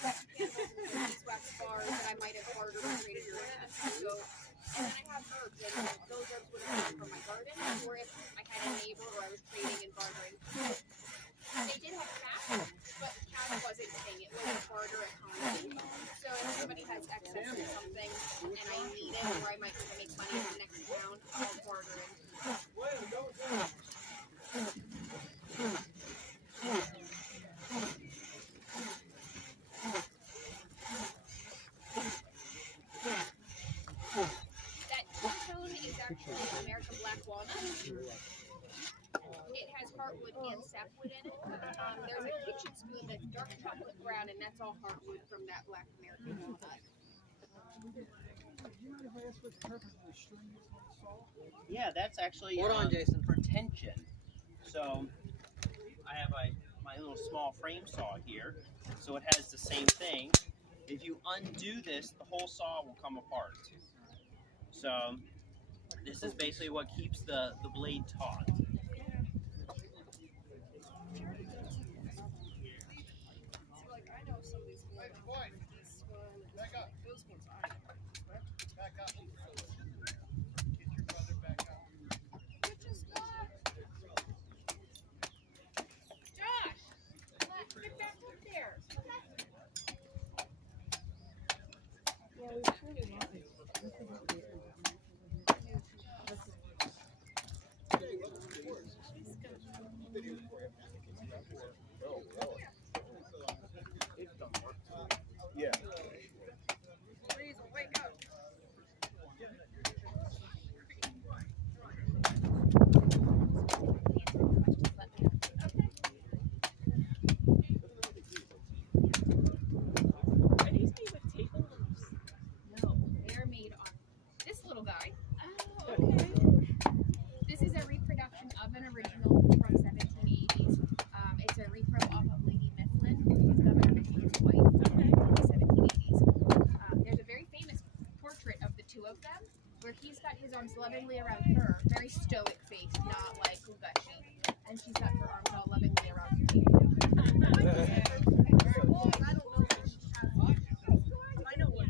beeswax bars that I might have bartered or traded for. So, and then I have herbs, and those herbs would have come from my garden, or if I had a neighbor or I was trading and bartering. They did have cash, but cash wasn't king. It was a barter economy. So if somebody has excess of something and I need it, or I might try to make money in the next town, I'll barter it. That two-tone is actually American black walnut. It has heartwood and sapwood in it. There's a kitchen spoon that's dark chocolate brown, and that's all heartwood from that black American walnut. Yeah, that's actually Hold on, Jason. for tension. So I have my little small frame saw here, so it has the same thing. If you undo this, the whole saw will come apart. So this is basically what keeps the blade taut. Yeah. Please wake up. Are these made with tape? No, they're made on this little guy. Oh, okay. This is a reproduction of an original from 1780s. It's a repro off of Lady Mifflin, Governor Mifflin's wife, in the 1780s. There's a very famous portrait of the two of them, where he's got his arms lovingly around her, very stoic face, not like gushy, and she's got her arms all lovingly around him. I know what.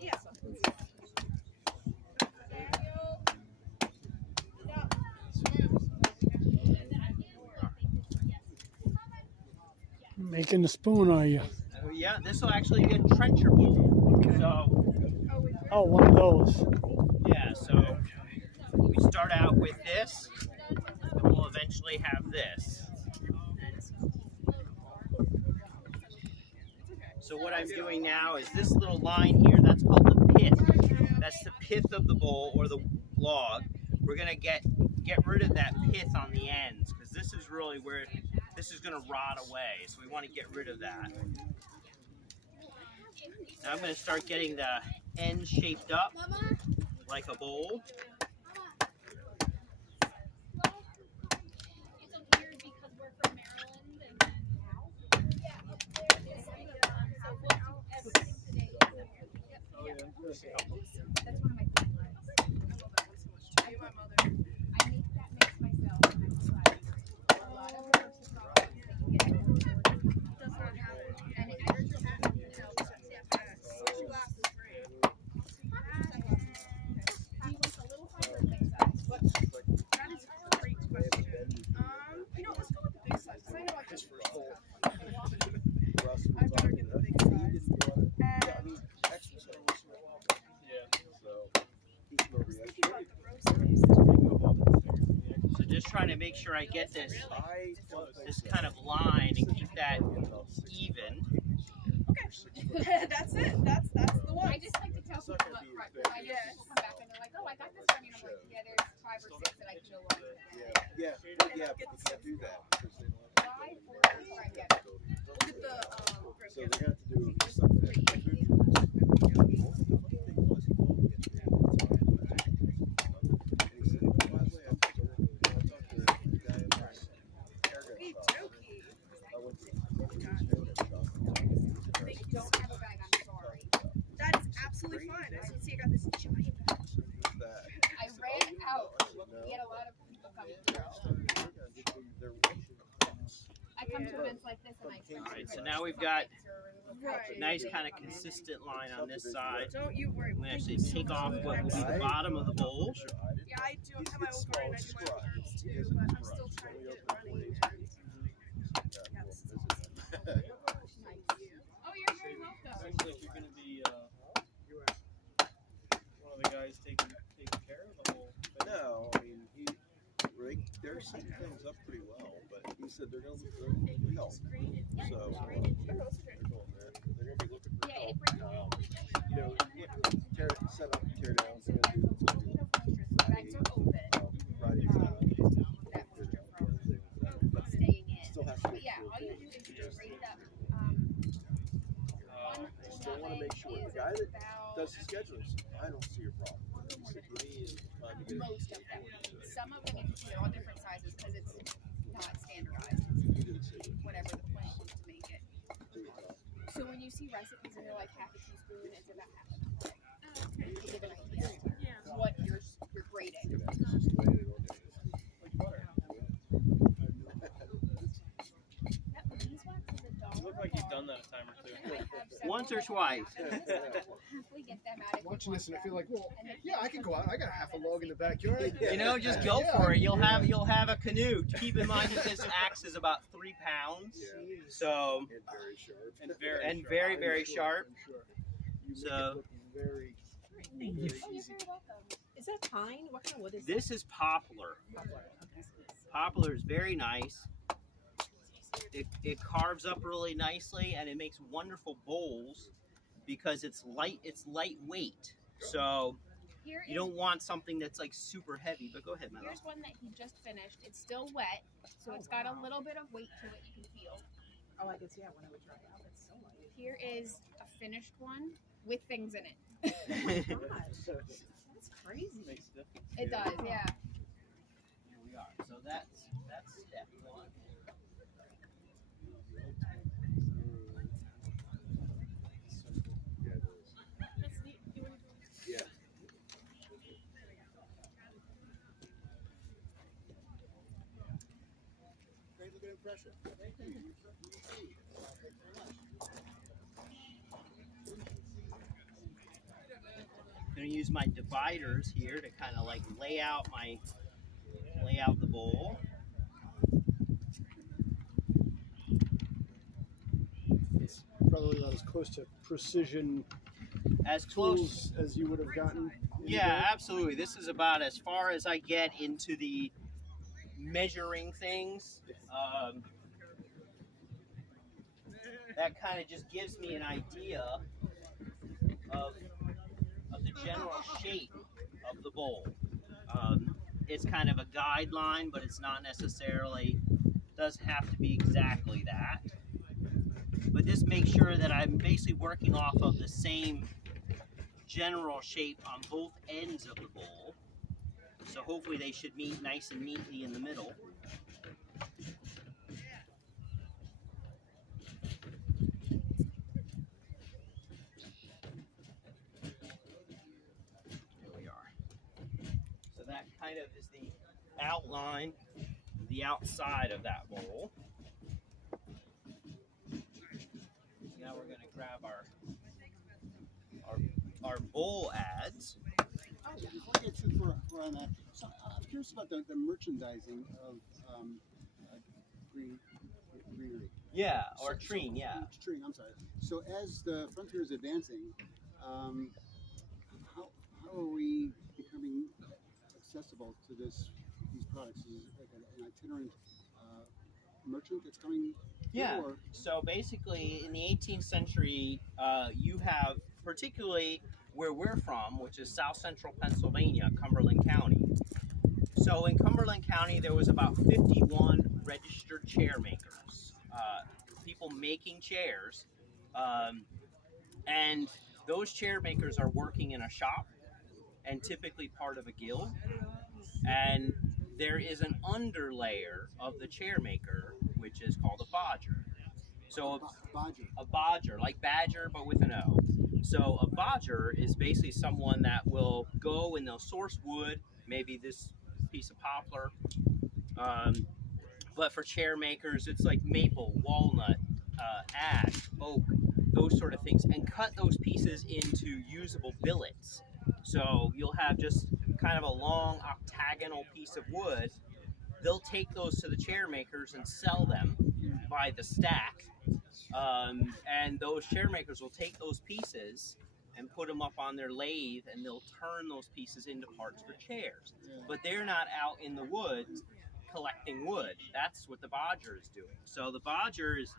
Yeah. Making the spoon, are you? Yeah, this will actually be a trencher bowl. Okay. So Oh, one of those. yeah, so we start out with this, and we'll eventually have this. So what I'm doing now is this little line here, that's called the pith. That's the pith of the bowl or the log. We're gonna get rid of that pith on the ends, because this is really where this is gonna rot away. So we want to get rid of that. Now I'm gonna start getting the ends shaped up like a bowl. It's weird because we're from Maryland, and then everything today is up here. That's one of my favorites. I make that mix myself, and I'm glad. A lot of herbs and products that you get at the store does not have it, and it actually has, he wants a little finer big size. That is a great question. Let's go with the big size, because I know I just I better get the big size. And So just trying to make sure I get this kind of line and keep that even. okay, that's it. That's the one. I just like to tell people up front, because I know people come back and they're like, oh, I got this from you, and I'm like, yeah, there's 5 or 6 that I kill on. Yeah, but we can't do that. 5 or 6 I get it. Look at the So they have to do something. They don't have a bag, I'm sorry. That is absolutely fine. I see I got this giant pouch. I ran out. We had a lot of people coming through. come to events like this and I expect Alright, so to now we've got Right. a nice kind of consistent line on this side. Don't you worry. I'm going to actually take off what will be the bottom of the bowl. Yeah, I do have my own garden. I do my own herbs too, but I'm still trying to get it running. Yeah, this is awesome. Oh, you're very welcome. Seems like you're going to be one of the guys taking care of the whole thing. No, I mean, they're setting things up pretty well, but he said they're going to look for help. So, they're going there. They're going to be looking for Yeah, help. it brings You know, set up, tear down, so they're going to do bags are open. Friday, That moisture from staying in. Still has to But be yeah, cool. all you do is you just grate it up. One Still want to make sure the is guy that about does the scheduling, I don't see your problem. He said, "Give me time to get most of them. Some of them, they're all different sizes because it's not standardized. you didn't say it. Whatever the plan is to make it. So when you see recipes and they're like half a teaspoon, it's about half a cup. To give an idea of what you're grading. That beeswax is $1. You look like you've done that a time or two. And I have several Once or twice. happily get them out if you Watching want this and I them. feel like, well, And if yeah, I can go out. I got a half a log in the backyard. You know, just go for it. You'll have a canoe. Keep in mind that this axe is about 3 pounds. Yeah. So And very sharp. And very, very sharp. I'm sure. You make So- it look very, Oh, you're very very easy. welcome. Is that pine? What kind of wood is this is poplar. poplar? Poplar is very nice. It carves up really nicely and it makes wonderful bowls because it's lightweight. So Here you is don't want something that's like super heavy. But go ahead, Mel. here's one that he just finished. It's still wet, so it's got a little bit of weight to it. You can feel. Oh, I guess, yeah, when I would try it out, it's so light. Here is a finished one with things in it. Gosh, that's crazy. Makes a difference. It does, yeah. Here we are. So that's step one. Yeah, it is. That's neat. You want to Yeah. Great looking impression. I'm gonna use my dividers here to kind of like lay out the bowl. It's probably not as close to precision As close. tools as you would have gotten. Yeah, absolutely. This is about as far as I get into the measuring things. That kind of just gives me an idea of the general shape of the bowl. It's kind of a guideline, but it's not necessarily, doesn't have to be exactly that. But this makes sure that I'm basically working off of the same general shape on both ends of the bowl. So hopefully they should meet nice and neatly in the middle. There we are. So that kind of is the outline, the outside of that bowl. Now we're going to grab our bowl ads. Okay, so for on that, so I'm curious about the merchandising of greenery. Yeah, or So- treen, yeah. Treen, I'm sorry. So as the frontier is advancing, how are we becoming accessible to these products? Is it like an itinerant merchant that's coming? Yeah. Or, So basically, in the 18th century, you have, particularly where we're from, which is south central Pennsylvania, Cumberland County. So in Cumberland County, there was about 51 registered chair makers, people making chairs, and those chair makers are working in a shop and typically part of a guild. And there is an underlayer of the chair maker, which is called a bodger. So Bodger. a bodger, like badger, but with an O. So a bodger is basically someone that will go and they'll source wood, maybe this piece of poplar, But for chair makers, it's like maple, walnut, ash, oak, those sort of things, and cut those pieces into usable billets. So you'll have just kind of a long octagonal piece of wood. They'll take those to the chair makers and sell them by the stack. And those chair makers will take those pieces and put them up on their lathe, and they'll turn those pieces into parts for chairs. But they're not out in the woods collecting wood. That's what the bodger is doing. So the bodger is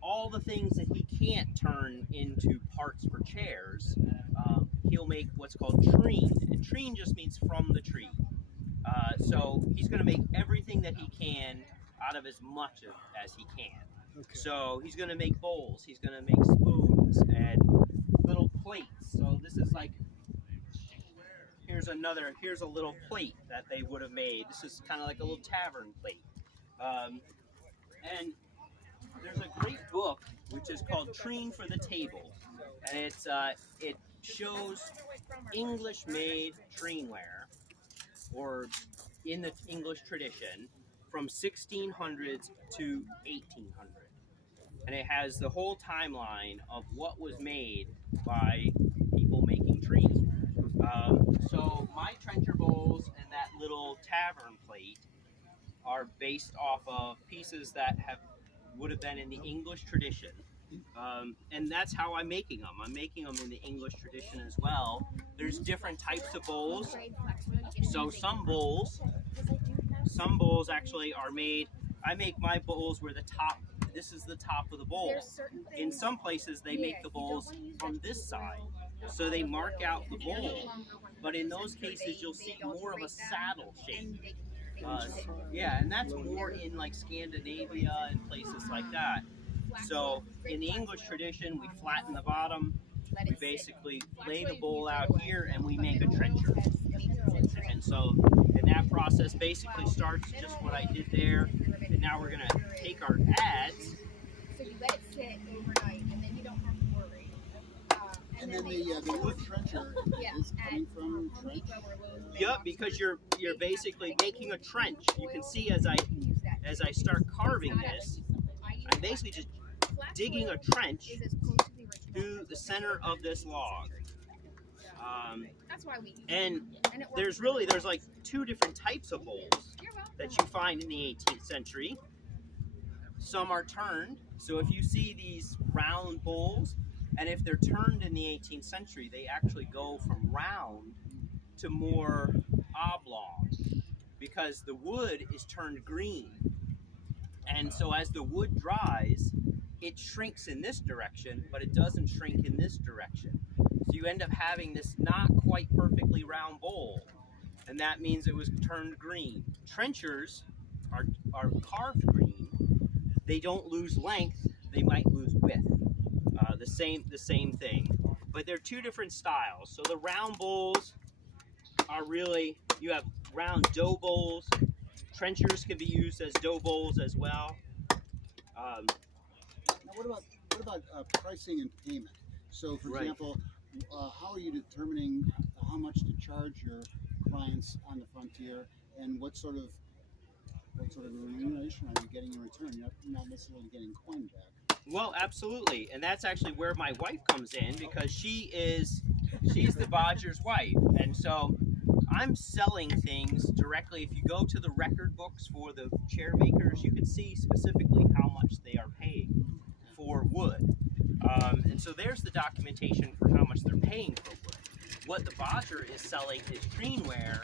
all the things that he can't turn into parts for chairs. He'll make what's called treen, and treen just means from the tree. So he's going to make everything that he can out of as much as he can. Okay. So he's going to make bowls, he's going to make spoons and little plates. So this is like, here's a little plate that they would have made. This is kind of like a little tavern plate. And there's a great book which is called Treen for the Table, and it shows English-made treenware, or in the English tradition, from 1600s to 1800. And it has the whole timeline of what was made by people making trees. So my trencher bowls and that little tavern plate are based off of pieces that would have been in the English tradition. And that's how I'm making them. I'm making them in the English tradition as well. There's different types of bowls. So some bowls actually are made, I make my bowls where the top, this is the top of the bowl. In some places they make the bowls from this side. So they mark out the bowl. But in those cases you'll see more of a saddle shape. Yeah, and that's more in like Scandinavia and places like that. So in the English tradition, we flatten the bottom, we basically lay the bowl out here, and we make a trencher. And so, and that process basically starts just what I did there. And now we're going to take our ads. So you let it sit overnight, and then you don't have to worry. And then the wood trencher is coming from trench. Yep, because you're basically making a trench. You can see as I start carving this, I'm basically just digging a trench through the center of this log. And there's like two different types of bowls that you find in the 18th century. Some are turned, so if you see these round bowls, and if they're turned in the 18th century, they actually go from round to more oblong, because the wood is turned green. And so as the wood dries, it shrinks in this direction, but it doesn't shrink in this direction. So you end up having this not quite perfectly round bowl, and that means it was turned green. Trenchers are carved green. They don't lose length, they might lose width. The same thing. But they're two different styles. So the round bowls are really, you have round dough bowls. Trenchers can be used as dough bowls as well. Now what about pricing and payment? So for example, how are you determining how much to charge your clients on the frontier, and what sort of remuneration are you getting in return? You're not necessarily getting coin back. Well, absolutely, and that's actually where my wife comes in, because she's the bodger's wife, and so I'm selling things directly. If you go to the record books for the chair makers, you can see specifically how much they are paying for wood, and so there's the documentation for how much they're paying for wood. What the bodger is selling, his treenware,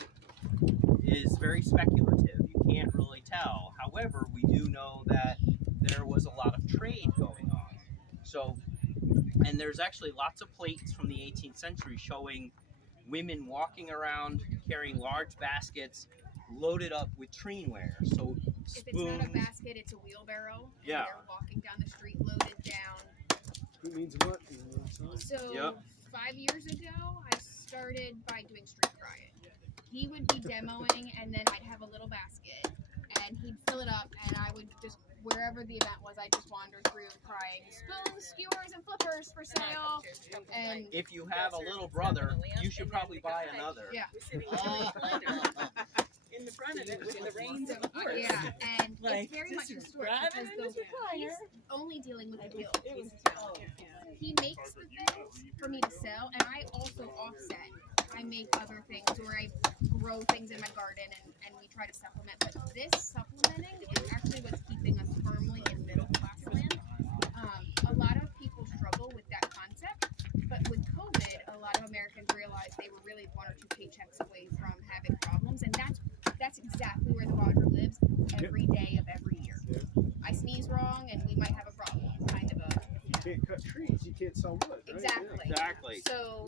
is very speculative. You can't really tell. However, we do know that there was a lot of trade going on. So, and there's actually lots of plates from the 18th century showing women walking around carrying large baskets loaded up with treenware. So spoons. If it's not a basket, it's a wheelbarrow. Yeah. They're walking down the street loaded down. Who means what? So Yep. 5 years ago, I started by doing street frying. He would be demoing, and then I'd have a little basket, and he'd fill it up, and I would just, wherever the event was, I'd just wander through crying, spoons, skewers, and flippers for sale. And If you have a little brother, you should probably buy another. yeah, in the front of it with the reins of the horse. Yeah, and Like, it's very this much a is story driving because in the he's recliner. only dealing with the guild. It was He makes the things for me to sell, and I also offset. I make other things, or I grow things in my garden, and we try to supplement. But this supplementing is actually what's keeping us firmly in middle class land. A lot of people struggle with that concept, but with COVID, a lot of Americans realized they were really 1 or 2 paychecks away from having problems, and that's exactly where the lodger lives every day of every year. I sneeze wrong, and we might have a problem, kind of a. You can't cut trees, you can't sell wood, right? Exactly. Exactly. So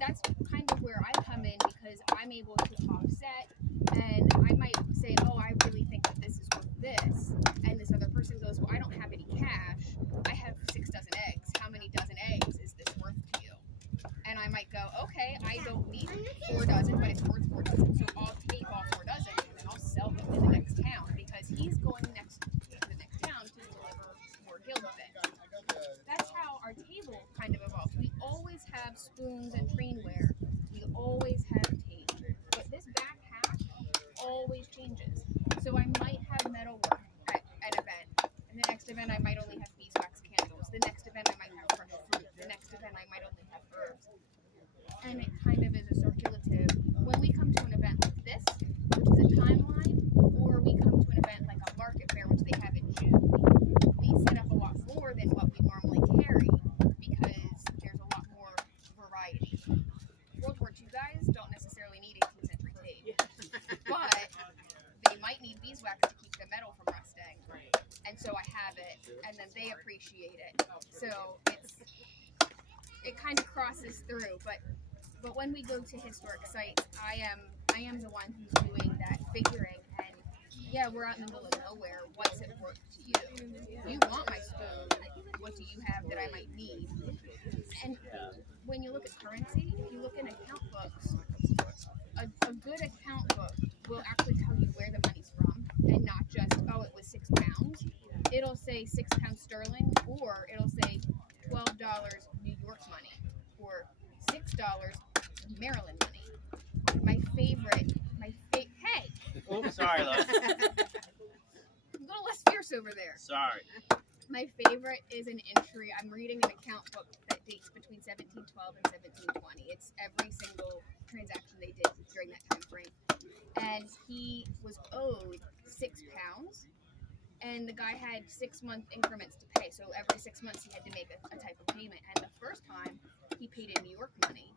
that's kind of where I come in because I'm able to offset, and I might say, oh, I really think that this is worth this, and this other person goes, well, I don't have any cash. I have 6 dozen eggs. How many dozen eggs is this worth to you? And I might go, okay, I don't need 4 dozen, but it's worth 4 dozen, so I'll take all 4 dozen and then I'll sell them in the next town because he's going next to the next town to deliver more guild things. That's how our table kind of evolved. We always have spoons and trainware. We always have tape. But this back half always changes. So I might have metalwork at an event. And the next event I might only have beeswax candles. The next event I might have fresh fruit. The next event I might only have herbs. And it kind of is a circulative. When we come to an event like this, which is a timeline, or we come to an event like a market fair, which they have in June, we set up a lot more than what we normally carry because there's a lot more variety. World War II guys don't necessarily need 18th century tape, but they might need beeswax to keep the metal from rusting. And so I have it, and then they appreciate it. So it kind of crosses through. But when we go to historic sites, I am the one who's doing that figuring. And yeah, we're out in the middle of nowhere. What's it worth to you? You want my spoon. What do you have that I might need? And when you look at currency, if you look in account books, a good account book will actually tell you where the money's from, and not just, oh, it was £6. It'll say £6 sterling, or it'll say $12 New York money, or $6 Maryland money. My favorite, hey, Oh, sorry, love. I'm a little less fierce over there. Sorry. My favorite is an entry. I'm reading an account book that dates between 1712 and 1720. It's every single transaction they did during that time frame. And he was owed £6, and the guy had 6-month increments to pay. So every 6 months he had to make a type of payment. And the first time he paid in New York money.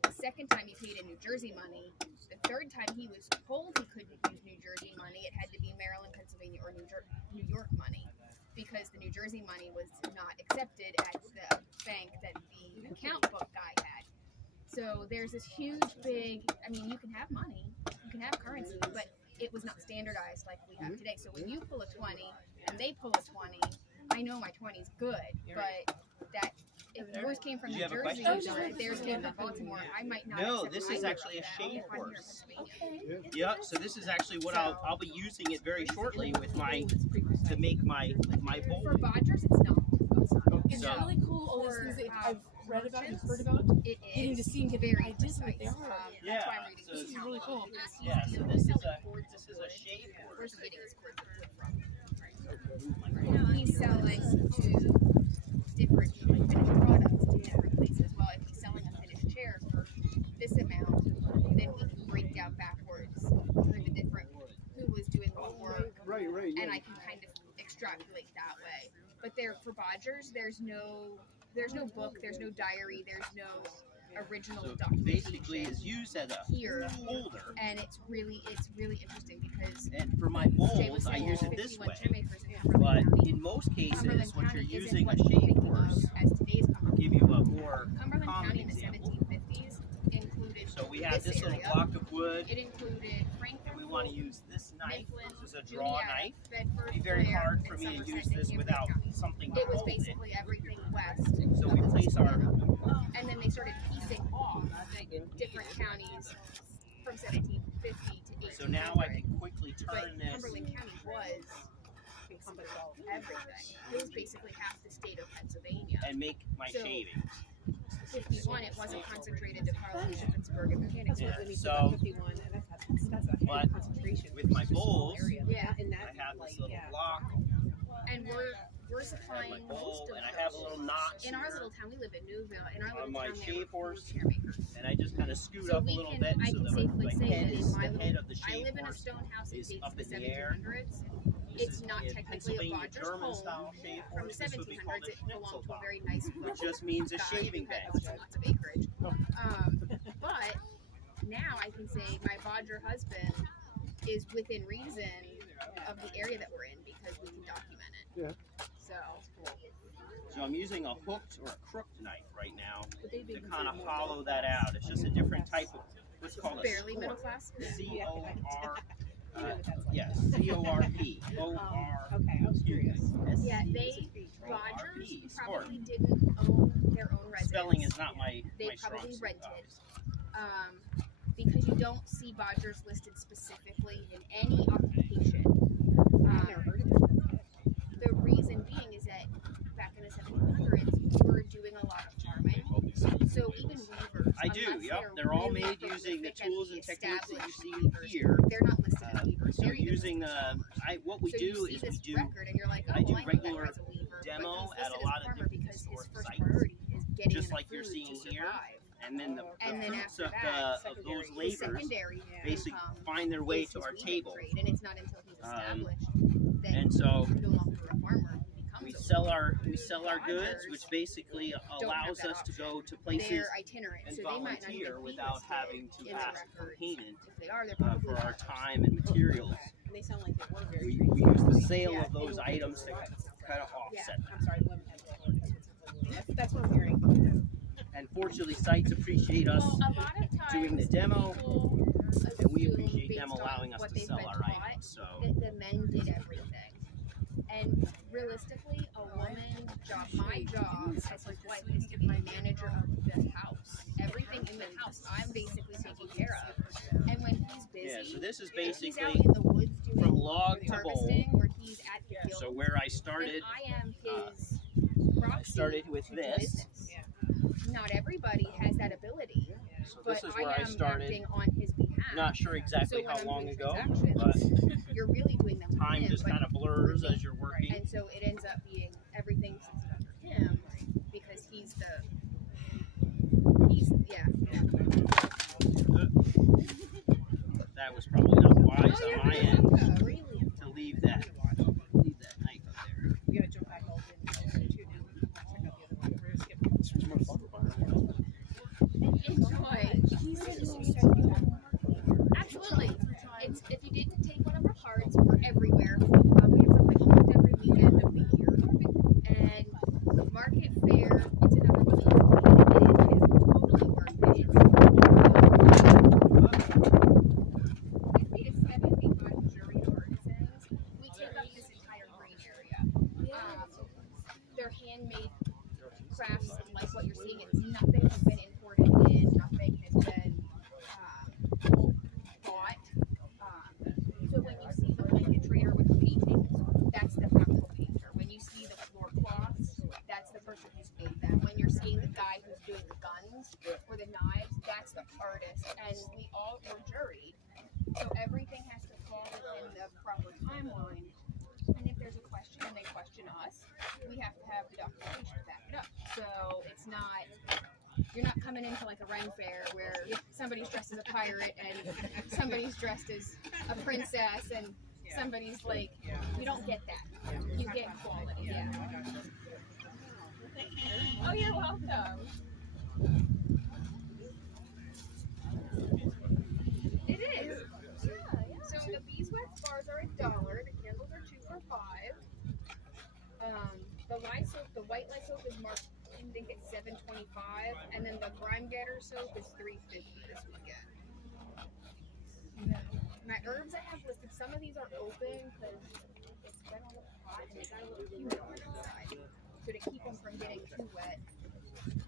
The second time he paid in New Jersey money. The third time he was told he couldn't use New Jersey money. It had to be Maryland, Pennsylvania, or New York money, because the New Jersey money was not accepted at the bank that the account book guy had. So there's this huge, big, I mean, you can have money, you can have currency, but it was not standardized like we have today. So when you pull a 20 and they pull a 20, I know my 20 is good, but that if yours came from Did New you have a Jersey question? and theirs came from Baltimore, I might not. No, accept this is either actually of a them shade if I'm here in horse. Pennsylvania. Yeah, so this is actually what I'll be using it very shortly with my to make my bowl. For bodgers, it's not. It's So- really cool. All these things that I've read about and heard about. It Getting is to see and get very the ideas of what they precise. are. Yeah, That's why I'm reading so this this is account really book, cool. because he's Yeah, so dealing this with is selling boards this of is a wood. shade horse. Where's he getting his cords of wood from? He's selling to different finished products to different places. Well, if he's selling a finished chair for this amount, then we can break down backwards through the different who was doing what work, Right, yeah. and I can kind of extrapolate that way. But there, for bodgers, there's no book, there's no diary, there's no original So documentation basically, it's used as a here, holder, and it's really interesting because and for my Jay was bowls, I saying use there's it this 51 way. chairmakers in But Cumberland County. in most cases, Cumberland when you're County isn't using a what you're shade thinking horse, of as today's I'll Cumberland. give you a more Cumberland common County in the example. 1750s included So we have this little area. block of wood, It included Frankfurt, and we want to use this knife. Mifflin, This is a draw Juniata, knife. Bedford, It'd be very Blair, hard and for me to Somerset use and this Cambridge without County. something to It was hold it. basically everything west. So of we the place our Susquehanna. And then they started piecing off different counties from 1750 to 1800. So now I can quickly But turn this. Cumberland County was basically everything. It was basically half the state of Pennsylvania. And make my So- shavings. 51, it wasn't concentrated to Carlisle, Shippensburg, and Mechanicsburg. Yeah, When we so- took 51, and that's a But heavy concentration. with my It's just a small bowls, area. Yeah. And I that, have like, this little yeah. block, And we're I have supplying my most bowl, of and I those. have a little notch In our here, little town, we live in Newville. In our on little my town, there shave were 4 horse. chair makers. and I just kind of scoot So up a we little can, bit I so can that safely my say head that is in the my head little, of the I shave live in a horse. stone house that is dates up the in the air. 1700s. This It's is not in technically a Pennsylvania Bodger's German home style shave from the horse. This would be called 1700s. a It belonged to a schnitzel very nice which just means a guy shaving who had bench. lots of acreage. But now I can say my Bodger husband is within reason of the area that we're in because we can document it. Yeah. So So I'm using a hooked or a crooked knife right now But they'd be to kind of considered more hollow that out. It's just a different type of what's called a barely score. middle class. C-O-R, You know what that's like. yes, C-O-R-P, O-R. Okay, I was curious. Yeah, they R-P, Bodgers score. probably didn't own their own residence. Spelling is not my They my strong probably suit, rented. obviously. Because you don't see Bodgers listed specifically in any occupation. I've never heard of it. The reason being is that back in the 1700s, we were doing a lot of farming. So even weavers, I do, unless yep. They're all really made using the prolific and tools and techniques that you established see weavers, here. they're not listed as weavers. So They're even using what we so do you see is we this do record and you're like, oh, I do well, I know that regular guy's a weaver, demo but he's at a listed lot as of farmer different because his historic first sites. priority is getting Just enough like you're food seeing to here. survive. and then the And then fruits after of that, those the labors secondary basically income find their way is to his our weaving table. trade, and it's not until he's established that And so he's no longer a farmer. He becomes we a sell farmer. our goods, which basically allows that us to option. go to places They're itinerant, and so they might not volunteer even be without listed having to in the ask for records. payment If they are, they're probably for our not. time and materials. And they sound like they were very We use the sale Yeah, of those and- items to kind of offset that. I'm sorry, women have that's what I'm hearing. And fortunately, sites appreciate us Well, a lot of times doing the demo, people and we assume appreciate based them on allowing us what to they've sell been our taught items. So that the men did everything. And realistically, a woman's job, my job as his wife, is to be the manager of the house. Everything in the house, I'm basically taking care of. And when he's busy, yeah, so this is if he's out basically in the woods doing from log to bowl. harvesting, or he's at the guild, So where I then started, I am his I proxy started with to this. business. Not everybody has that ability, So but this is I where I am started. acting on his behalf. Not sure exactly So when how I'm long doing ago, transactions, but you're really doing them with time him, just but kind of blurs as you're working. and so it ends up being everything sits under him because he's That was probably not wise Oh, on my end really? to leave that knife up there. We gotta jump back over and check out the other one. We're gonna skip it. It's more fun behind. Absolutely. It's if you didn't take one of our cards, we're everywhere. We have something almost every weekend of the year. And Market Fair, it's another one that you can totally worth it. It's 75 jury artisans. We take up this entire green area. They're handmade crafts like what you're seeing. It's nothing has been imported in, nothing has been bought. So when you see the blanket trader with the paintings, that's the actual painter. When you see the floor cloths, that's the person who's made them. When you're seeing the guy who's doing the guns or the knives, that's the artist. And we all were juried. So everything has to fall within the proper timeline. And if there's a question and they question us, we have to have the documentation to back it up. So it's not, you're not coming into like a Ren fair where somebody's dressed as a pirate and somebody's dressed as a princess and somebody's like, you don't get that. You get quality. Yeah. Oh, you're welcome. It is. So the beeswax bars are $1. The candles are 2 for $5. The Lysol, the white Lysol is marked, I think it's $7.25, and then the Grime Getter soap is $3.50 this weekend. My herbs I have listed. Some of these are open because it's been a little hot and they got a little humid on the inside. So to keep them from getting too wet,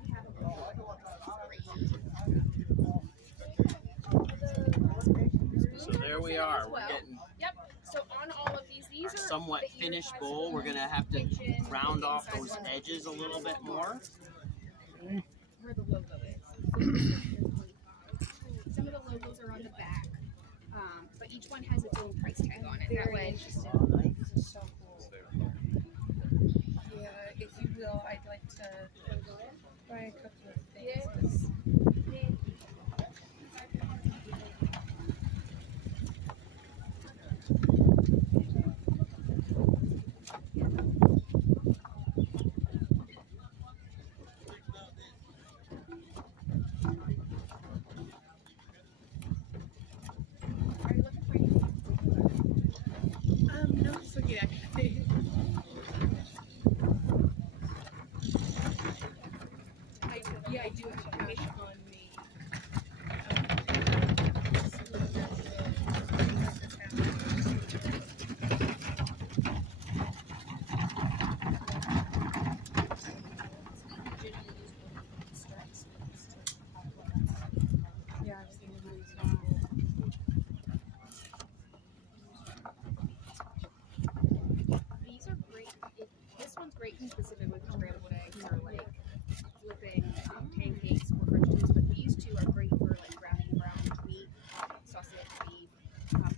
we have them all. So there we are. We're Well. getting Yep. So on all of these our are somewhat the ear finished size bowl. We're gonna have to kitchen, round off inside those one. edges a little bit more. Where the logo Some of the logos are on the back, but each one has its own price tag on it. That Very way, interesting. This is so cool. Yeah, if you will, I'd like to buy a couple of things. are you looking for anything? No, it's okay actually. I do have cash on me. Yeah, I've seen them as well. These are great. This one's great specifically with scrambled eggs or like flipping pancakes or French toast. But these two are great for like wrapping ground meat, sausage, beef,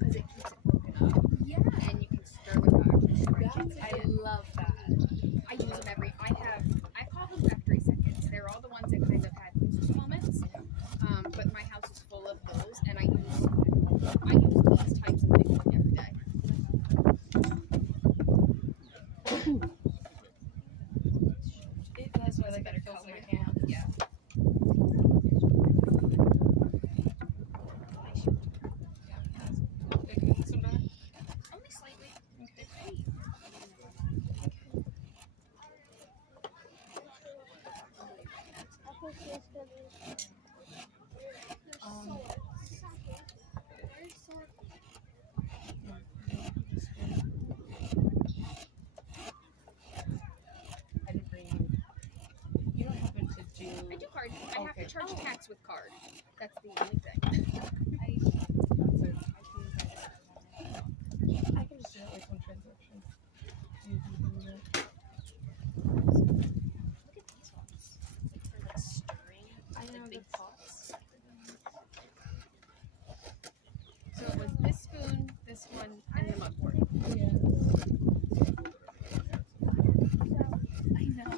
because it keeps it broken up. Yeah, and you can stir without actually scratching. I love that. I use them I call them factory seconds. They're all the ones that kind of had boost moments. But my house is full of those, and I use these types of things like every day. That's why I like that it fills in my hand. Yeah. Only slightly. They're great. I didn't bring you don't happen to do I do card. I have Okay. to charge tax with card. That's the only thing. I can just do it like one transaction. Look at these ones. Like for like stirring. I know Like big that's- pots. So it was this spoon, this one, and the mugboard. Yeah. I know.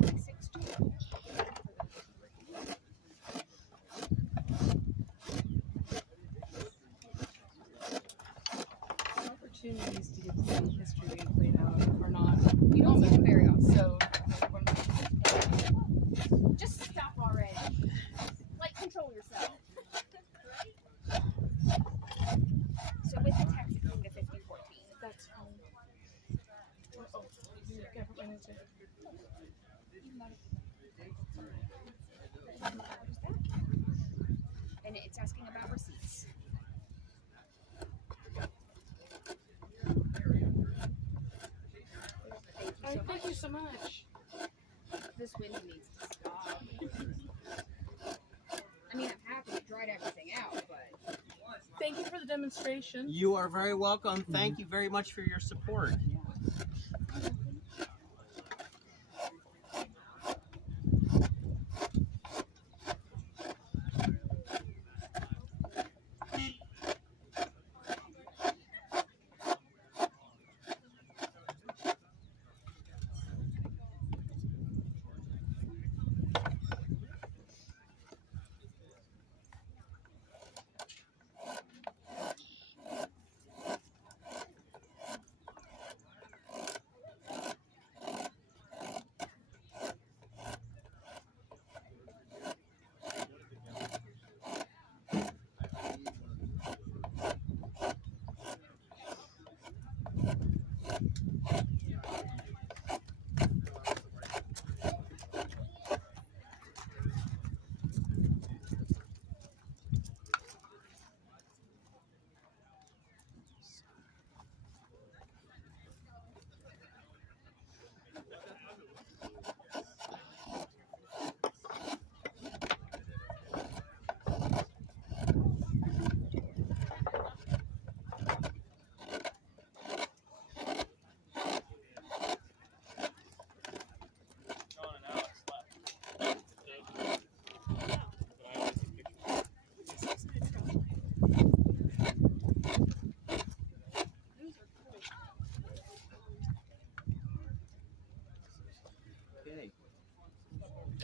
Like 6 total. Opportunities to get to see history being played out are not. You don't see them very often. So Just stop already. Like, control yourself. So with the tax, it came to 5014. that's fine. Oh, you gotta put my notes in. And it's asking about receipts. Thank you so much. This wind needs to stop. I mean, I'm happy it dried everything out, but Thank you for the demonstration. You are very welcome. Thank you very much for your support.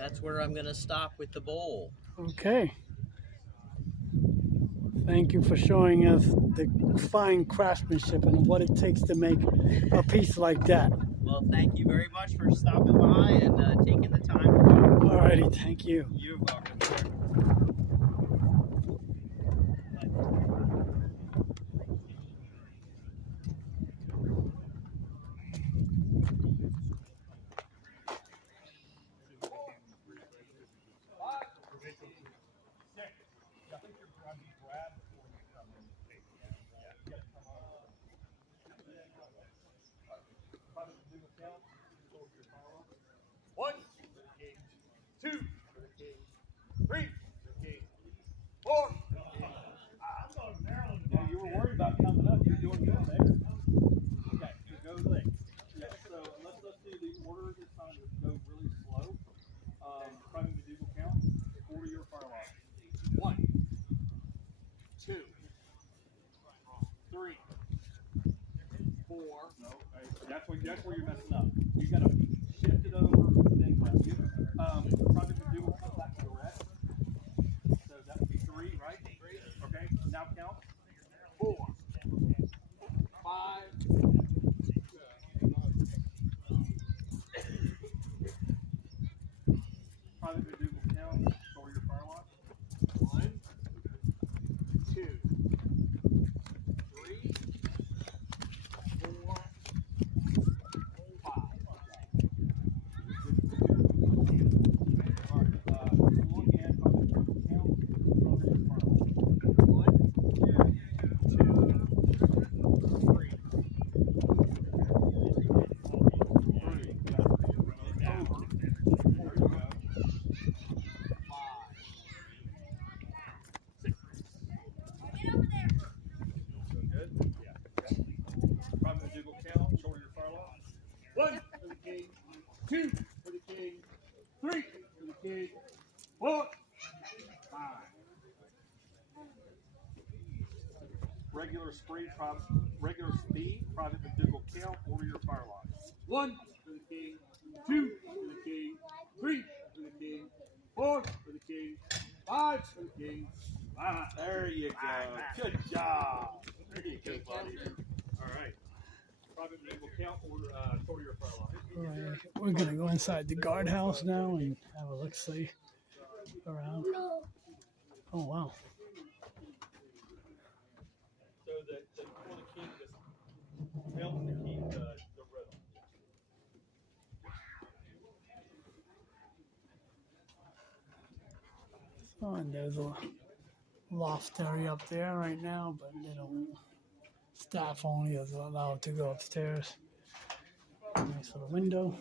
that's where I'm going to stop with the bowl. Okay. Thank you for showing us the fine craftsmanship and what it takes to make a piece like that. Well, thank you very much for stopping by and taking the time. Alrighty, thank you. You're welcome, sir. One, two, three, four. Yeah, you were worried about coming up. You're doing good there. Okay, so go leg. Yeah, so let's do the order this time. Go really slow. Priming the double count. Order your fire line. 1, 2, 3, 4. No, okay. That's where you're messing up. You gotta shift it over and then grab you. Probably the double count back to the rest. So that would be 3, right? Okay. Now count. 4, 5. Probably the double count. Store your fire line. 1, 2, 3, 4, 5. All right. Go again. Probably the double count. Store your fire line. 1, 2, 3. 1 for the king, 2 for the king, 3 for the king, 4, 5. Regular speed, private McDowell count, order your fire line. 1 for the king, 2 for the king, 3 for the king, 4 for the king, 5 for the king. There you go. Good job. There you go, buddy. All right. Private McDowell count, order your fire line. Alright, we're gonna go inside the guardhouse now and have a look-see around. Oh wow. So for the king, just help to keep the rhythm. Oh, and there's a loft area up there right now, but they don't. Staff only is allowed to go upstairs. Nice little window.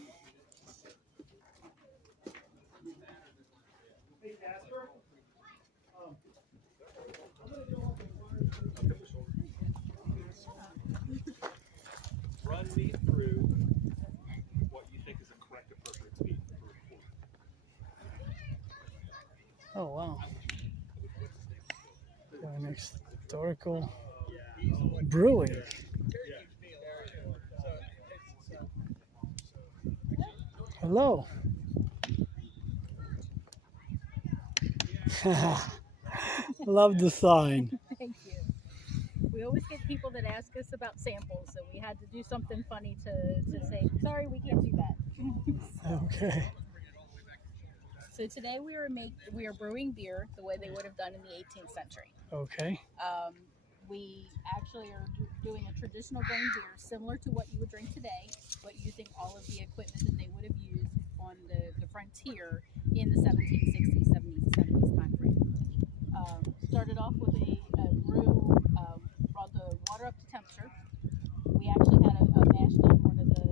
Run me through what you think is a correct appropriate speed for a report. Oh wow. An historical brewing. Hello. Love the sign. Thank you. We always get people that ask us about samples, so we had to do something funny to say, sorry, we can't do that. Okay. So today we are brewing beer the way they would have done in the 18th century. Okay. We actually are doing a traditional grain beer similar to what you would drink today, but using all of the equipment that they would have used on the frontier in the 1760s, 70s time frame. Started off with a brew, brought the water up to temperature. We actually had a mash done, one of the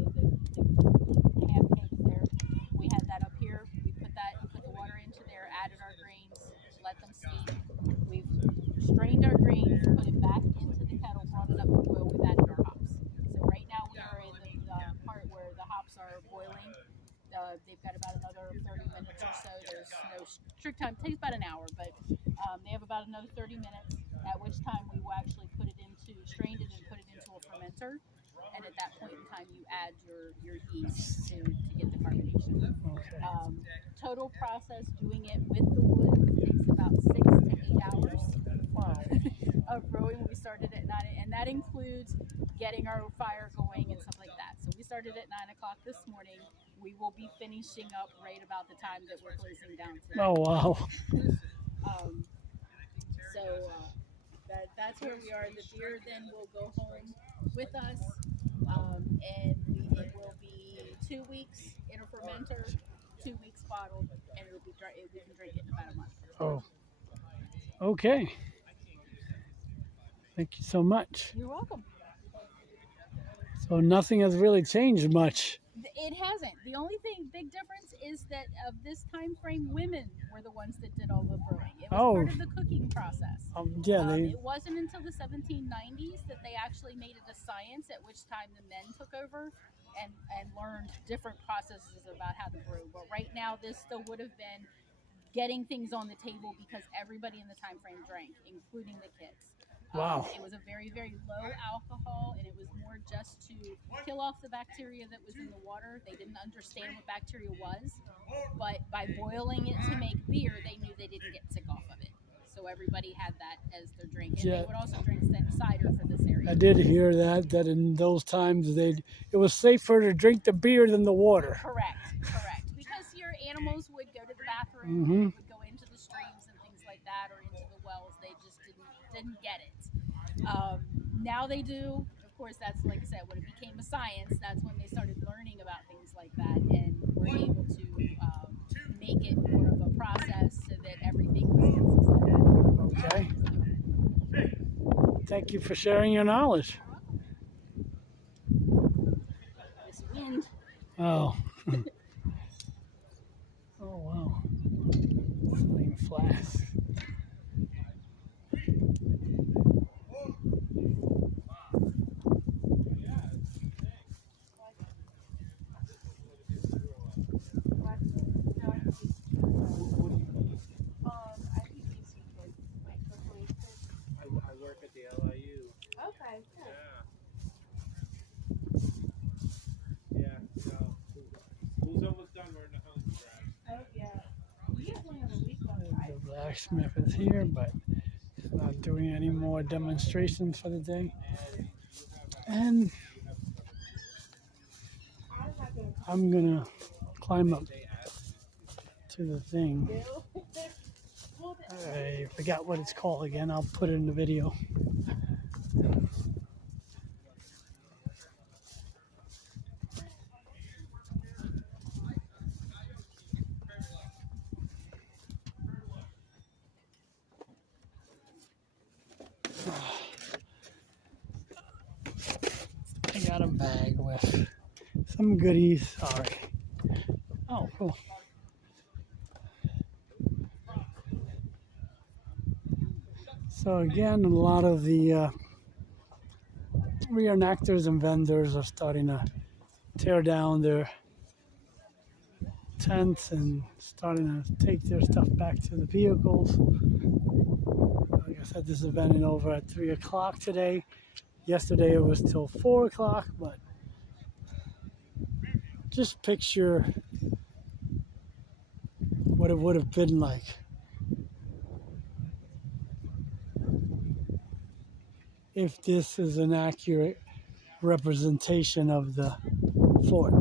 half cakes there. We had that up here. We put the water into there, added our grains, let them steep. We've strained our grains, put it back into the kettle, brought it up to boil. We've added our hops. So right now we are in the part where the hops are boiling. They've got about another 30 minutes or so. There's no strict time. It takes about an hour, but they have about another 30 minutes, at which time we will actually put it into, strained it and put it into a fermenter. and at that point in time, you add your yeast to get the carbonation. Okay. Total process doing it with the wood takes about 6 to 8 hours Wow. of brewing. We started at 9, and that includes getting our fire going and stuff like that. So we started at 9 o'clock this morning. We will be finishing up right about the time that we're closing down today. Oh wow. That's where we are. The beer then will go home with us, and it will be 2 weeks in a fermenter, 2 weeks bottled, and it'll be dry. We can drink it in about a month. Oh. Okay. Thank you so much. You're welcome. So nothing has really changed much. It hasn't. The only big difference is that of this time frame, women were the ones that did all the brewing. It was part of the cooking process. It wasn't until the 1790s that they actually made it a science, at which time the men took over and learned different processes about how to brew. But right now, this still would have been getting things on the table because everybody in the time frame drank, including the kids. Wow. It was a very, very low alcohol, and it was more just to kill off the bacteria that was in the water. They didn't understand what bacteria was, but by boiling it to make beer, they knew they didn't get sick off of it. So everybody had that as their drink. And they would also drink cider for this area. I did hear that in those times it was safer to drink the beer than the water. Correct. Because your animals would go to the bathroom, Mm-hmm. and would go into the streams and things like that, or into the wells. They just didn't get it. Now they do. Of course, that's like I said, when it became a science, that's when they started learning about things like that, and were able to make it more of a process so that everything was consistent. Okay. Thank you for sharing your knowledge. This wind. Oh. Oh wow. Selling flasks. I work at the LIU. Okay. Yeah. So school's almost done. We're in the home stretch. Oh yeah. You guys only have a week left. The blacksmith is here, but he's not doing any more demonstrations for the day. And I'm gonna climb up to the thing. I forgot what it's called again. I'll put it in the video. I got a bag with some goodies. Sorry. Oh, cool. So again, a lot of the reenactors and vendors are starting to tear down their tents and starting to take their stuff back to the vehicles. Like I said, this event is over at 3 o'clock today. Yesterday it was till 4 o'clock, but just picture what it would have been like. If this is an accurate representation of the fort.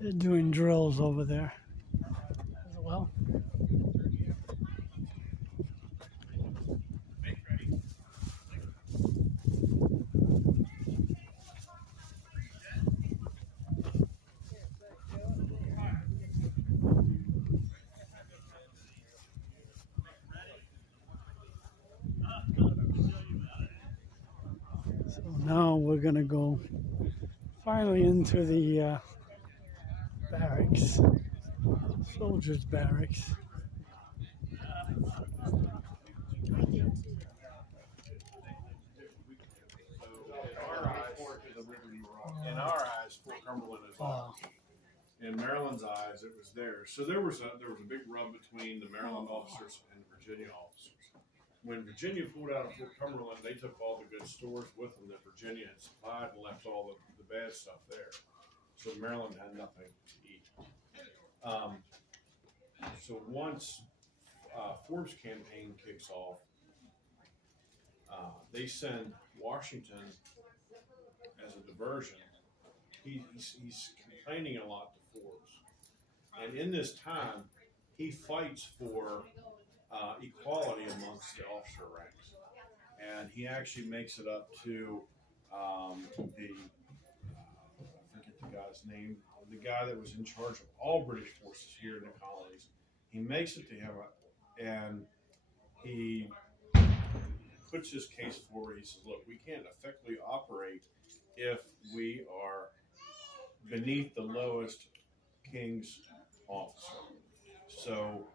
They're doing drills over there as well. So now we're gonna go finally into the barracks, soldiers' barracks. In our eyes, Fort Cumberland is Wow. in Maryland's eyes, it was theirs. So there was a big rub between the Maryland officers and the Virginia officers. When Virginia pulled out of Fort Cumberland, they took all the good stores with them that Virginia had supplied and left all the bad stuff there. So Maryland had nothing to eat. So once Forbes' campaign kicks off, they send Washington as a diversion. He's complaining a lot to Forbes. And in this time, he fights for equality amongst the officer ranks. And he actually makes it up to I forget the guy's name, the guy that was in charge of all British forces here in the colonies. He makes it to him, and he puts his case forward. He says, look, we can't effectively operate if we are beneath the lowest king's officer. So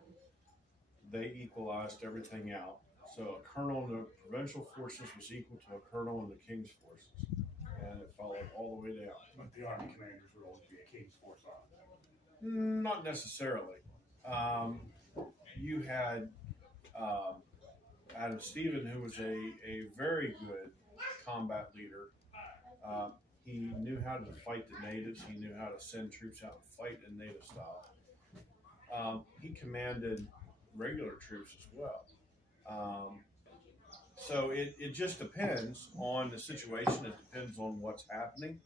they equalized everything out. So a colonel in the provincial forces was equal to a colonel in the king's forces. And it followed all the way down. But the army commanders would always be a king's force officer. Not necessarily. You had Adam Stephen, who was a very good combat leader. He knew how to fight the natives. He knew how to send troops out and fight in native style. He commanded regular troops as well. So it just depends on the situation. It depends on what's happening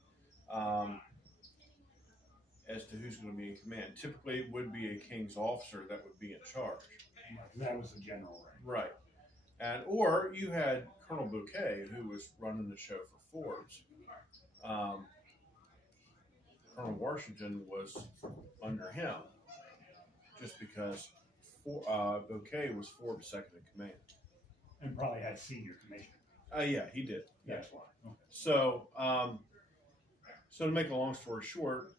as to who's going to be in command. Typically, it would be a king's officer that would be in charge. That was the general rank. Right. And or you had Colonel Bouquet, who was running the show for Forbes. Colonel Washington was under him just because Bouquet was Forbes' second in command. And probably had senior commissioner. Yeah, he did. That's why. Okay. So, so to make a long story short,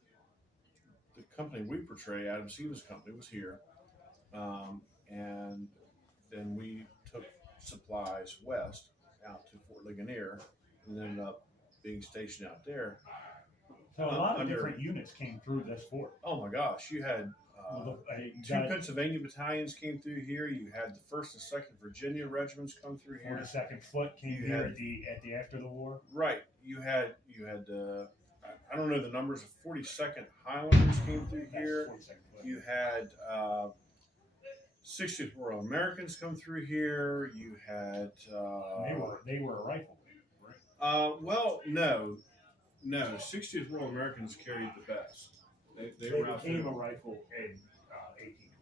the company we portray, Adam Stevens' company, was here, and then we took supplies west out to Fort Ligonier, and ended up being stationed out there. So a lot of different units came through this fort. Oh my gosh, you had two Pennsylvania battalions came through here. You had the 1st and 2nd Virginia regiments come through here. 42nd Foot came here at the after the war. Right. You had I don't know the numbers of 42nd Highlanders came through here. You had 60th Royal Americans come through here. You had they were a rifle, right? Well, no. 60th Royal Americans carried the best. They became a rifle in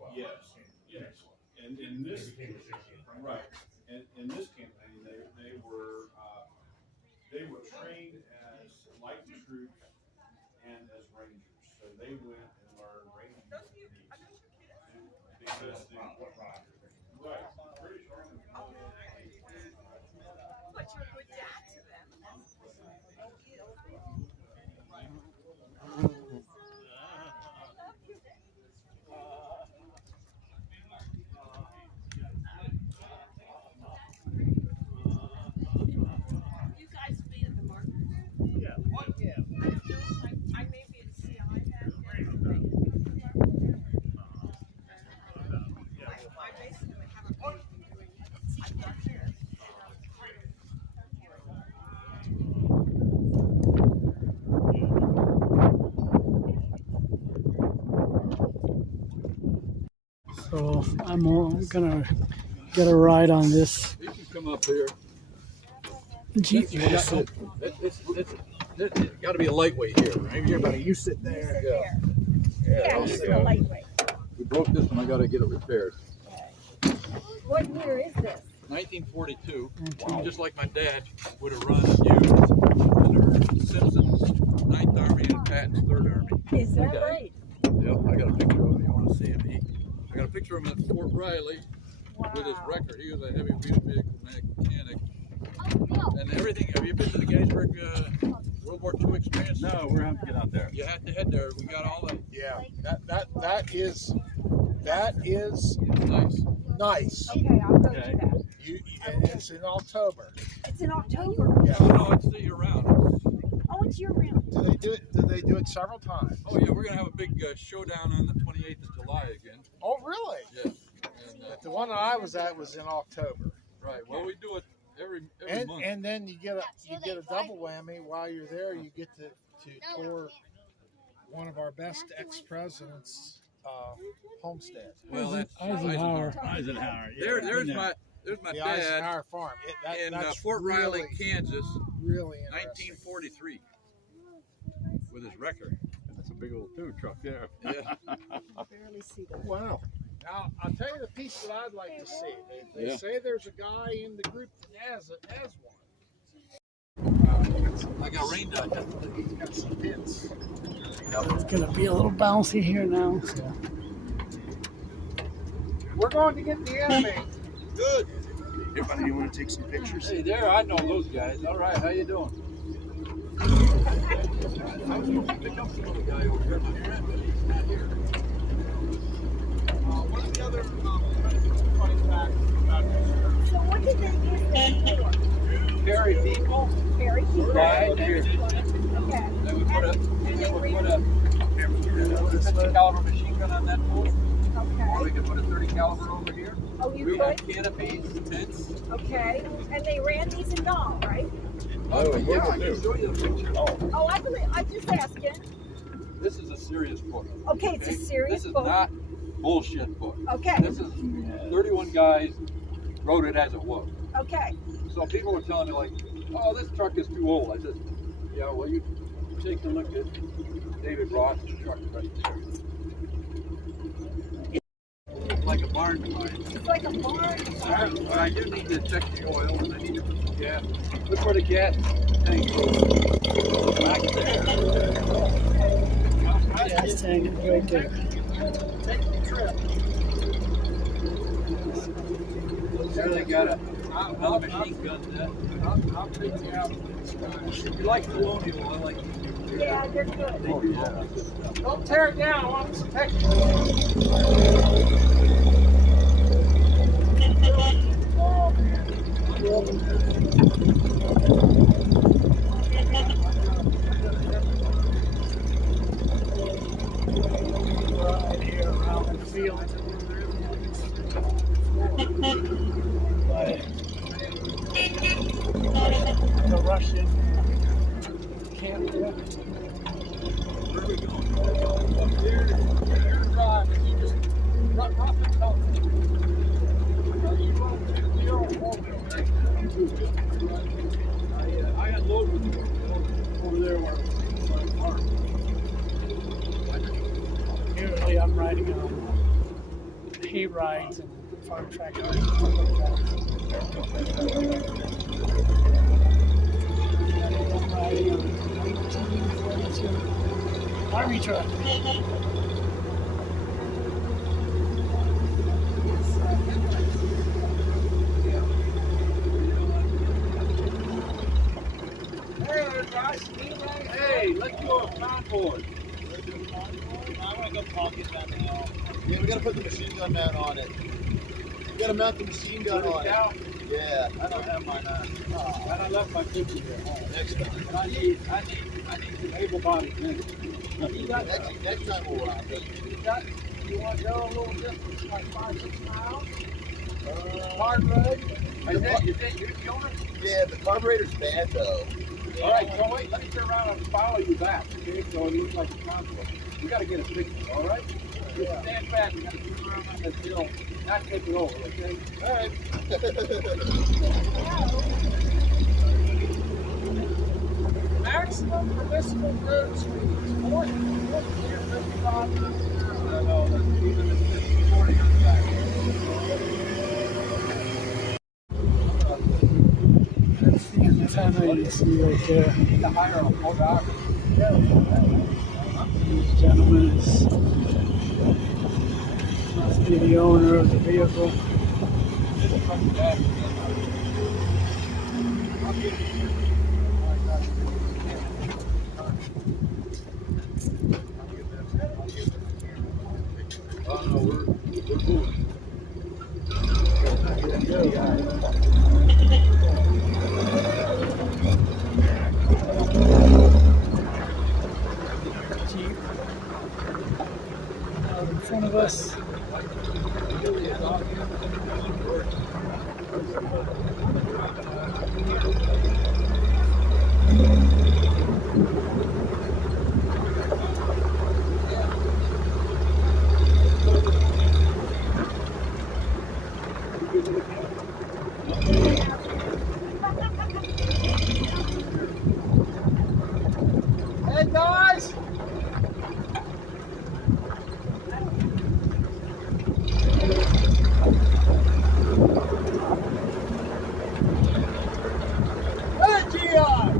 1812. Yes. And in this right, and in this campaign, they were trained as light troops and as rangers. So they went and learned ranging techniques because the right British Army. But you're a good dad to them. You guys be at the market? Yeah. What? Yeah. I may be at CI now. My basement would have a I'm not here. So I'm gonna get a ride on this You can come up here. Jeep. It's got to be a lightweight here. Maybe everybody, you sit there. Yeah, Yeah, he's a lightweight. we broke this one. I got to get it repaired. What year is this? 1942. Just like my dad would have run and used under Simpson's 9th Army and Patton's 3rd Army. Is that right? Yep, I got a picture of him. You want to see him? I got a picture of him at Fort Riley with his record. He was a heavy vehicle mechanic. And everything. Have you been to the Gettysburg World War II experience? No, we're having to get out there. You have to head there. We got all the. Yeah, that is nice. Okay, I'll go to that. And it's in October. It's in October. Yeah. No, it's the year round. Oh, it's year round. Do they do it? Do they do it several times. Oh yeah, we're gonna have a big showdown on the 28th of July again. Oh, really? Yeah. And, But the one that I was at was in October. right. Well, we do it every And month. and then you get a double whammy while you're there. You get to tour one of our best ex-presidents' homestead. Well, that's Eisenhower. Eisenhower. Yeah, there's I know. my The dad Eisenhower farm. in That's Fort Riley, really, Kansas, really interesting. 1943, with his wrecker. That's a big old tow truck there. Yeah. Barely see that. Wow. Now, I'll tell you the piece that I'd like to see. They Yeah. say there's a guy in the group that has one. I got rained on. He's got some pins. It's gonna be a little bouncy here now. So. We're going to get the enemy. Good. Hey, buddy, you want to take some pictures? Hey there, I know those guys. All right, how you doing? I was going to pick up some other guy over here, my friend, but he's not here. One of the other funny facts about this. So what did they use that for? Carry people. Carry people? Right there. Okay. They would put a 50 caliber machine gun on that pole. Okay. Or we could put a 30 caliber over here. Oh, you We had could? canopies, tents. Okay. And they ran these in Dahl, right? Oh, yeah, I can show you the picture. Oh, I believe. I'm just asking. This is a serious book. Okay, it's a serious This is book. not bullshit book. Okay. This is 31 guys wrote it as it was. Okay. So people were telling me like, oh, this truck is too old. I said, yeah, well, you take a look at David Roth's truck right there. It's like a barn find. It's like a barn. But I do need to check the oil and I need to put some gas. Look where the gas tank goes. Back there. Gas tank is right there. Take the trip. There they got another machine gun there. I'll take you out. You like colonial, I like Yeah, they're good. they do all this good stuff. Don't tear it down. I want some pictures. Right here around the field. The Russian camp there. Where are we going? Here to drive, and you just rough and tough. You run two-wheel or four-wheel. I unload with you over there where it's parked. Usually I'm riding on hay rides and farm tractors and stuff like that. I'm riding on 1942 army truck. Hey there, guys. Hey, let's do a convoy. I'm gonna go pocket that now. Yeah, we gotta put the machine gun mount on it. We gotta mount the machine gun on it. Yeah, I don't have mine on. And I left my picture here. Next time. And I need some able-bodied men. Next time we'll rock it. You want to go a little distance, like 5-6 miles? Hard road? Is that you the owner? Yeah, the carburetor's bad though. All right, so wait, let me turn around and follow you back, okay? So it looks like a conflict. We got to get a picture, all right? Just stand back. We got to turn around on this hill, not take it over, okay? All right. Maximum permissible road speed is 40 to 55 miles an hour. No, that's even if it's 40 on the back. That's the antenna you see right there. You need to hire a photographer. This gentleman must be the owner of the vehicle. Oh no, we're moving. Hey guys! Hey, Gion!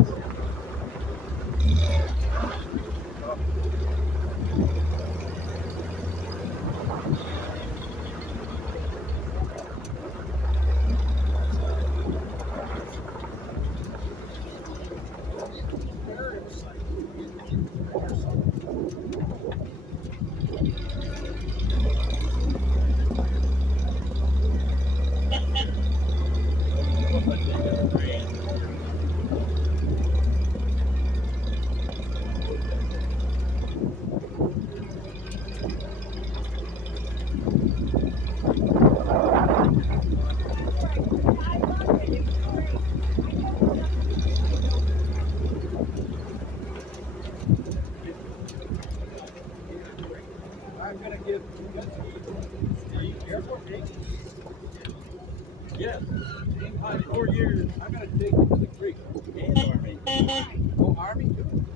I'm gonna give Steve airport date. Yes. In 4 years, I'm gonna take you to the creek. And Army. Oh, Army?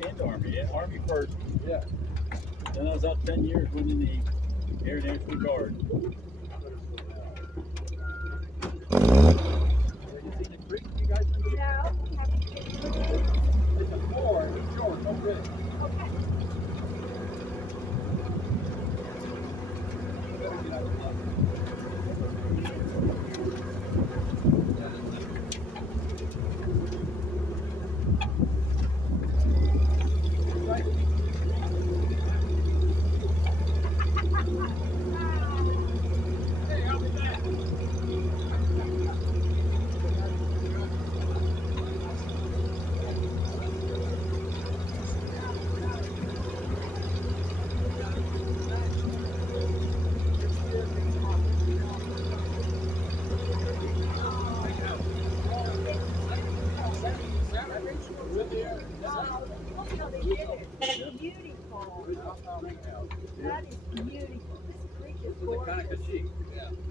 And Army, yeah. Army first. Yeah. Then I was out 10 years winning the Air National Guard. Have you seen the creek? You guys been to the creek? No. It's a 4, it's short, no bridge. Okay.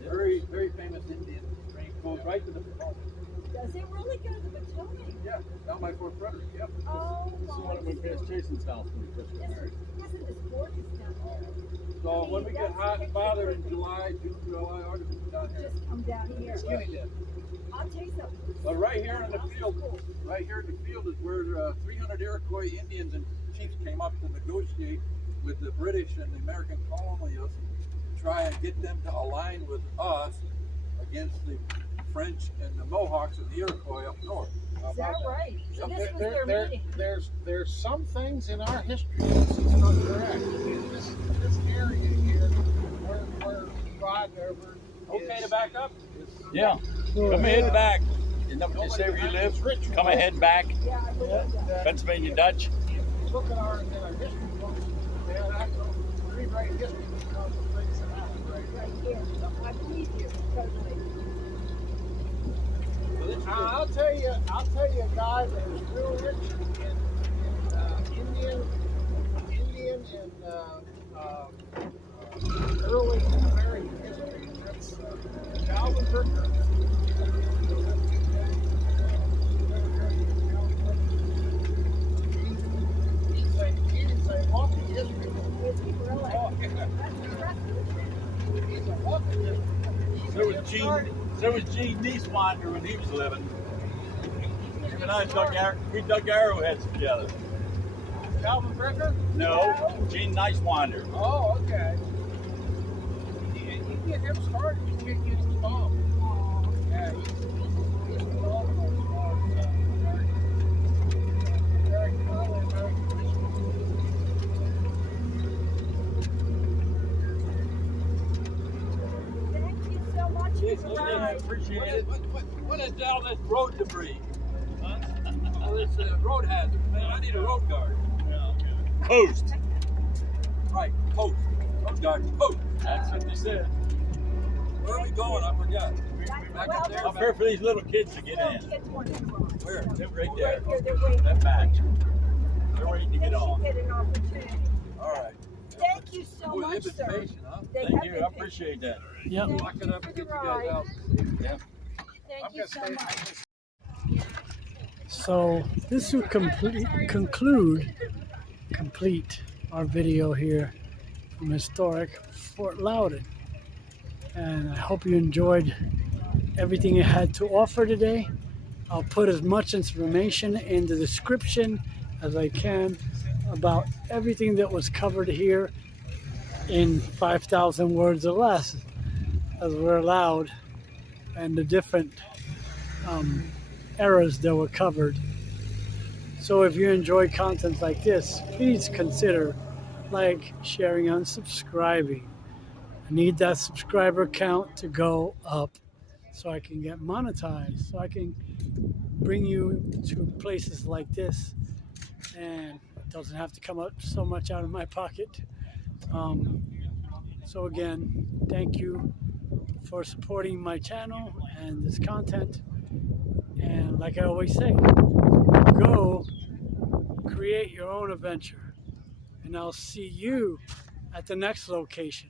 Very, very famous Indian stream goes right to the Potomac. Does it really go to the Potomac? Yeah, down by Fort Frederick. Yep. Oh, this is when we passed Jason's house when we first got married. Isn't this gorgeous down there? So when we get hot and bothered in July, June, July, August, we down here. Just come down here. Skinny dip. I'll tell you something. But right here in the field, right here in the field is where 300 Iroquois Indians and chiefs came up to negotiate with the British and the American colonialists to try and get them to align with us against the French and the Mohawks and the Iroquois up north. Is that right? So this was their meeting. There's some things in our history that's not correct. This area here, where God over. Okay to back up? Yeah. Come ahead back. Isn't that what you say where you live? Come ahead back. Yeah, I believe that. Pennsylvania Dutch. Look at our history books. Yeah, that's a rewrite history because of things that happened Right here. I believe you. Totally. I'll tell you a guy that was real rich in Indian and early American history. That's Calvin Berger. He's a walking history. He's a walking history. So was Gene Neeswander when he was living. Him and I dug arrowheads together. Calvin Berger? No, Gene Neeswander. Oh, okay. You get him started, you can't get him stopped. Yeah, he's phenomenal. Very early American Thank you so much. Yes, I appreciate it. What is all this road debris? Huh? All this road hazard. Man, I need a road guard. Post. Right, post. Road guard, post. That's what they said. Where are we going? I forgot. Up here for these little kids to get in. Kids want to cross. Where? They're right there. Right here, they're waiting. That back. They're waiting to They get on. should get an opportunity. All right. Thank you so Boy, much, they've sir. been patient, huh? They Thank have you. been I appreciate that. Yep. Thank Lock it you up for and the get you guys ride. out. Yeah. Thank you so much. So this will complete our video here from historic Fort Loudoun. And I hope you enjoyed everything it had to offer today. I'll put as much information in the description as I can about everything that was covered here in 5,000 words or less, as we're allowed, and the different eras that were covered. So if you enjoy content like this, please consider like, sharing, and subscribing. I need that subscriber count to go up so I can get monetized, so I can bring you to places like this, and it doesn't have to come up so much out of my pocket. So again, thank you for supporting my channel and this content. And like I always say, go create your own adventure. And I'll see you at the next location.